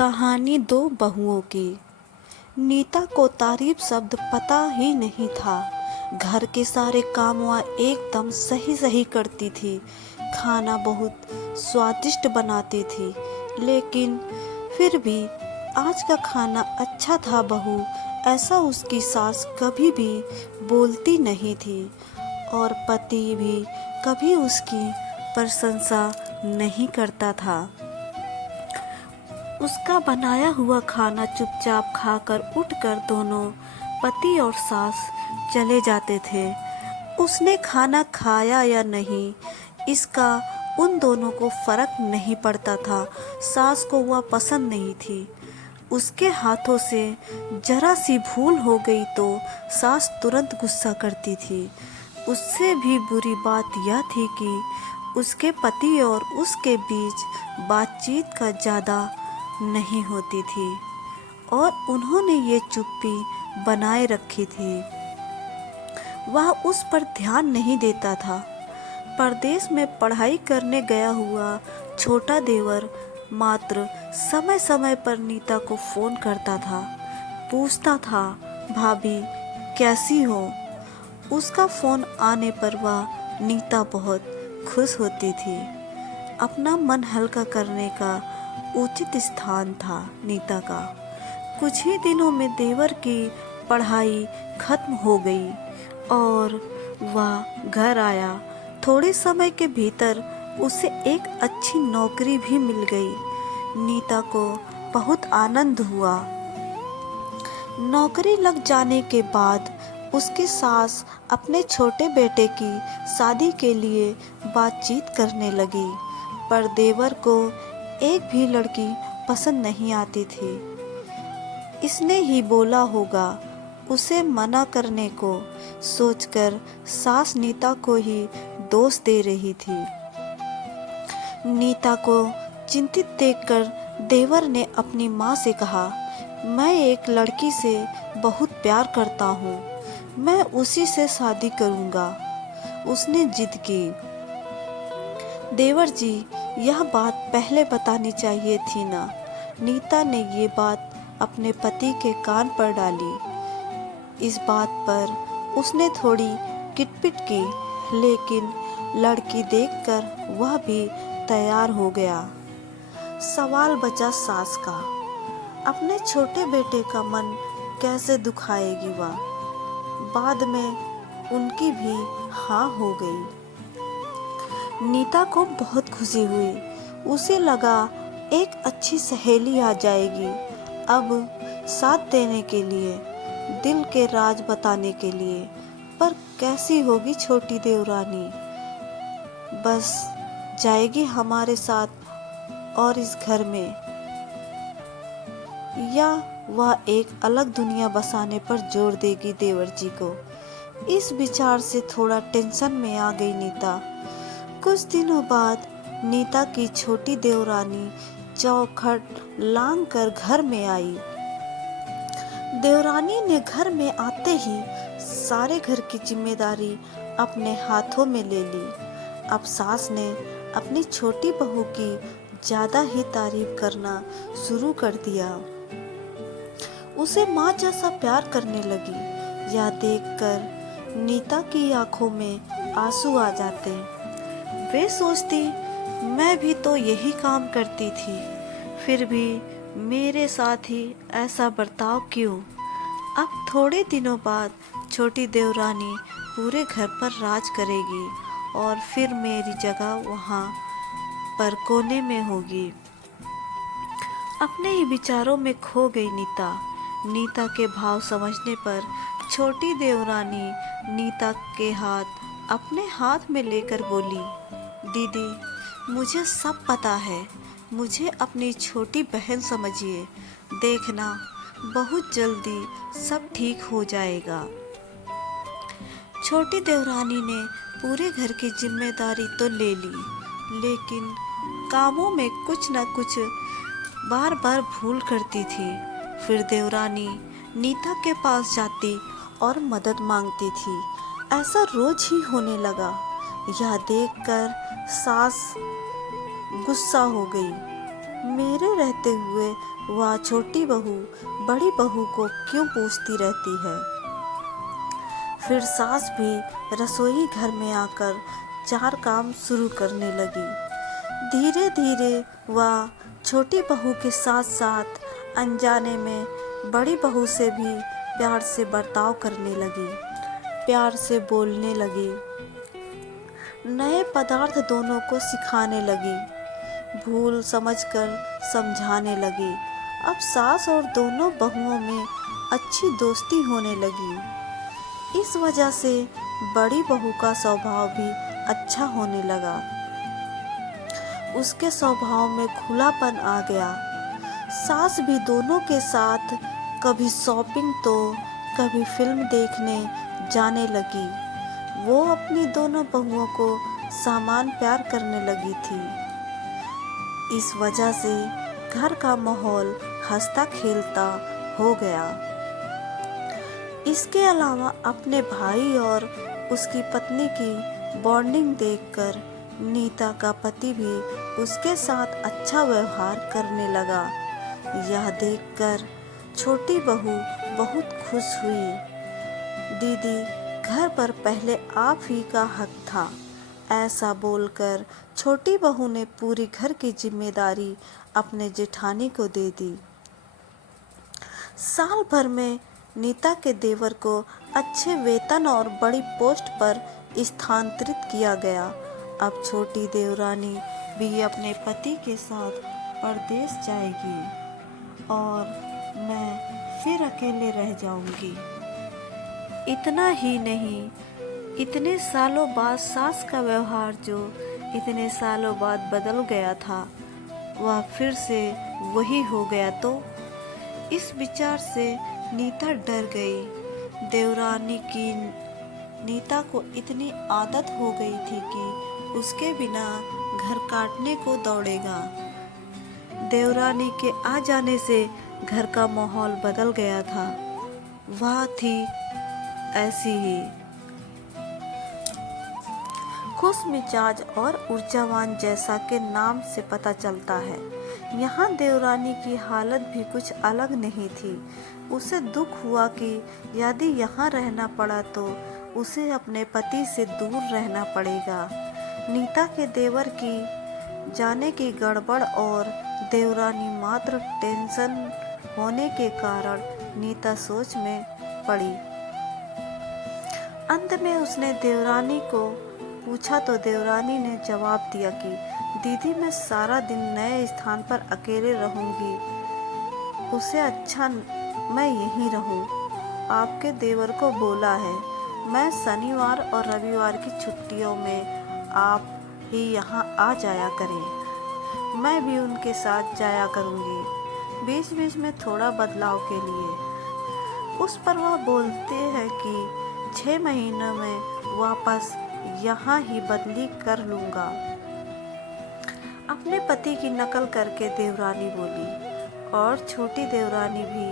कहानी दो बहुओं की। नीता को तारीफ शब्द पता ही नहीं था। घर के सारे काम वह एकदम सही सही करती थी। खाना बहुत स्वादिष्ट बनाती थी, लेकिन फिर भी आज का खाना अच्छा था बहू, ऐसा उसकी सास कभी भी बोलती नहीं थी। और पति भी कभी उसकी प्रशंसा नहीं करता था। उसका बनाया हुआ खाना चुपचाप खाकर उठकर दोनों पति और सास चले जाते थे। उसने खाना खाया या नहीं, इसका उन दोनों को फर्क नहीं पड़ता था। सास को वह पसंद नहीं थी। उसके हाथों से जरा सी भूल हो गई तो सास तुरंत गुस्सा करती थी। उससे भी बुरी बात यह थी कि उसके पति और उसके बीच बातचीत का ज़्यादा नहीं होती थी और उन्होंने ये चुप्पी बनाए रखी थी। वह उस पर ध्यान नहीं देता था। परदेश में पढ़ाई करने गया हुआ छोटा देवर मात्र समय समय पर नीता को फोन करता था, पूछता था, भाभी कैसी हो। उसका फोन आने पर वह नीता बहुत खुश होती थी। अपना मन हल्का करने का उचित स्थान था नीता का। कुछ ही दिनों में देवर की पढ़ाई खत्म हो गई और वह घर आया। थोड़े समय के भीतर उसे एक अच्छी नौकरी भी मिल गई। नीता को बहुत आनंद हुआ। नौकरी लग जाने के बाद उसकी सास अपने छोटे बेटे की शादी के लिए बातचीत करने लगी, पर देवर को एक भी लड़की पसंद नहीं आती थी। इसने ही बोला होगा, उसे मना करने को सोचकर सास नीता को ही दोष दे रही थी। नीता को चिंतित देखकर देवर ने अपनी माँ से कहा, मैं एक लड़की से बहुत प्यार करता हूँ, मैं उसी से शादी करूँगा। उसने जिद की। देवर जी, यह बात पहले बतानी चाहिए थी ना। नीता ने ये बात अपने पति के कान पर डाली। इस बात पर उसने थोड़ी किटपिट की, लेकिन लड़की देखकर वह भी तैयार हो गया। सवाल बचा सास का। अपने छोटे बेटे का मन कैसे दुखाएगी वह। बाद में उनकी भी हाँ हो गई। नीता को बहुत खुशी हुई। उसे लगा एक अच्छी सहेली आ जाएगी, अब साथ देने के लिए, दिल के राज बताने के लिए। पर कैसी होगी छोटी देवरानी। बस जाएगी हमारे साथ और इस घर में, या वह एक अलग दुनिया बसाने पर जोर देगी देवर जी को। इस विचार से थोड़ा टेंशन में आ गई नीता। कुछ दिनों बाद नीता की छोटी देवरानी चौखट लांग कर घर में आई। देवरानी ने घर में आते ही सारे घर की जिम्मेदारी अपने हाथों में ले ली। अब सास ने अपनी छोटी बहू की ज्यादा ही तारीफ करना शुरू कर दिया। उसे माँ जैसा प्यार करने लगी। यह देखकर नीता की आंखों में आंसू आ जाते। वे सोचती, मैं भी तो यही काम करती थी, फिर भी मेरे साथ ही ऐसा बर्ताव क्यों। अब थोड़े दिनों बाद छोटी देवरानी पूरे घर पर राज करेगी और फिर मेरी जगह वहाँ पर कोने में होगी। अपने ही विचारों में खो गई नीता। नीता के भाव समझने पर छोटी देवरानी नीता के हाथ अपने हाथ में लेकर बोली, दीदी मुझे सब पता है, मुझे अपनी छोटी बहन समझिए। देखना बहुत जल्दी सब ठीक हो जाएगा। छोटी देवरानी ने पूरे घर की जिम्मेदारी तो ले ली, लेकिन कामों में कुछ न कुछ बार बार भूल करती थी। फिर देवरानी नीता के पास जाती और मदद मांगती थी। ऐसा रोज ही होने लगा। यह देखकर सास गुस्सा हो गई। मेरे रहते हुए वह छोटी बहू बड़ी बहू को क्यों पूछती रहती है। फिर सास भी रसोई घर में आकर चार काम शुरू करने लगी। धीरे धीरे वह छोटी बहू के साथ साथ अनजाने में बड़ी बहू से भी प्यार से बर्ताव करने लगी, प्यार से बोलने लगी, नए पदार्थ दोनों को सिखाने लगी, भूल समझकर समझाने लगी। अब सास और दोनों बहुओं में अच्छी दोस्ती होने लगी। इस वजह से बड़ी बहू का स्वभाव भी अच्छा होने लगा। उसके स्वभाव में खुलापन आ गया। सास भी दोनों के साथ कभी शॉपिंग तो कभी फिल्म देखने जाने लगी। वो अपनी दोनों बहुओं को सामान प्यार करने लगी थी। इस वजह से घर का माहौल हंसता खेलता हो गया। इसके अलावा अपने भाई और उसकी पत्नी की बॉन्डिंग देखकर नीता का पति भी उसके साथ अच्छा व्यवहार करने लगा। यह देखकर छोटी बहू बहुत खुश हुई। दीदी, घर पर पहले आप ही का हक था, ऐसा बोलकर छोटी बहू ने पूरी घर की जिम्मेदारी अपने जेठानी को दे दी। साल भर में नीता के देवर को अच्छे वेतन और बड़ी पोस्ट पर स्थानांतरित किया गया। अब छोटी देवरानी भी अपने पति के साथ परदेश जाएगी और मैं फिर अकेले रह जाऊंगी। इतना ही नहीं, इतने सालों बाद सास का व्यवहार जो इतने सालों बाद बदल गया था, वह फिर से वही हो गया तो इस विचार से नीता डर गई। देवरानी की नीता को इतनी आदत हो गई थी कि उसके बिना घर काटने को दौड़ेगा। देवरानी के आ जाने से घर का माहौल बदल गया था। वह थी ऐसी ही खुश मिजाज और ऊर्जावान, जैसा कि नाम से पता चलता है। यहाँ देवरानी की हालत भी कुछ अलग नहीं थी। उसे दुख हुआ कि यदि यहाँ रहना पड़ा तो उसे अपने पति से दूर रहना पड़ेगा। नीता के देवर की जाने की गड़बड़ और देवरानी मात्र टेंशन होने के कारण नीता सोच में पड़ी। अंत में उसने देवरानी को पूछा तो देवरानी ने जवाब दिया कि दीदी, मैं सारा दिन नए स्थान पर अकेले रहूंगी, उसे अच्छा मैं यहीं रहूं। आपके देवर को बोला है मैं शनिवार और रविवार की छुट्टियों में आप ही यहाँ आ जाया करें। मैं भी उनके साथ जाया करूँगी, बीच बीच में थोड़ा बदलाव के लिए। उस पर वह बोलते हैं कि 6 महीनों में वापस यहाँ ही बदली कर लूँगा। अपने पति की नकल करके देवरानी बोली और छोटी देवरानी भी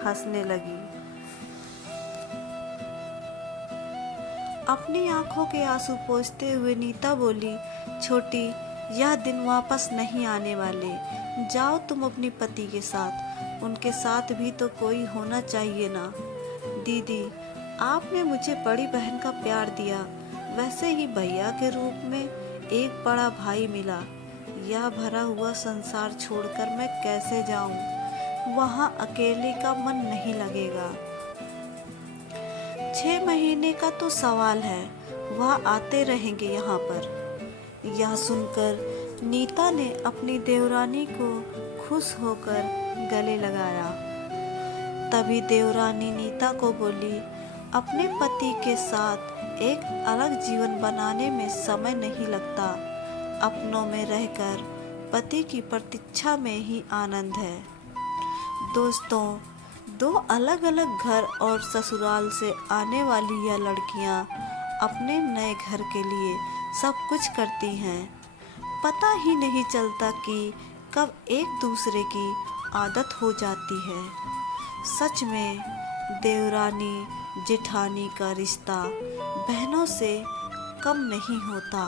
हंसने लगी। अपनी आंखों के आंसू पोंछते हुए नीता बोली, छोटी, यह दिन वापस नहीं आने वाले। जाओ तुम अपने पति के साथ, उनके साथ भी तो कोई होना चाहिए ना। दीदी, आपने मुझे बड़ी बहन का प्यार दिया, वैसे ही भैया के रूप में एक बड़ा भाई मिला। यह भरा हुआ संसार छोड़कर मैं कैसे जाऊं? वहाँ अकेले का मन नहीं लगेगा। 6 महीने का तो सवाल है, वह आते रहेंगे यहाँ पर। यह सुनकर नीता ने अपनी देवरानी को खुश होकर गले लगाया। तभी देवरानी नीता को बोली, अपने पति के साथ एक अलग जीवन बनाने में समय नहीं लगता। अपनों में रहकर पति की प्रतीक्षा में ही आनंद है। दोस्तों, 2 अलग अलग घर और ससुराल से आने वाली यह लड़कियां अपने नए घर के लिए सब कुछ करती हैं। पता ही नहीं चलता कि कब एक दूसरे की आदत हो जाती है। सच में देवरानी जेठानी का रिश्ता बहनों से कम नहीं होता।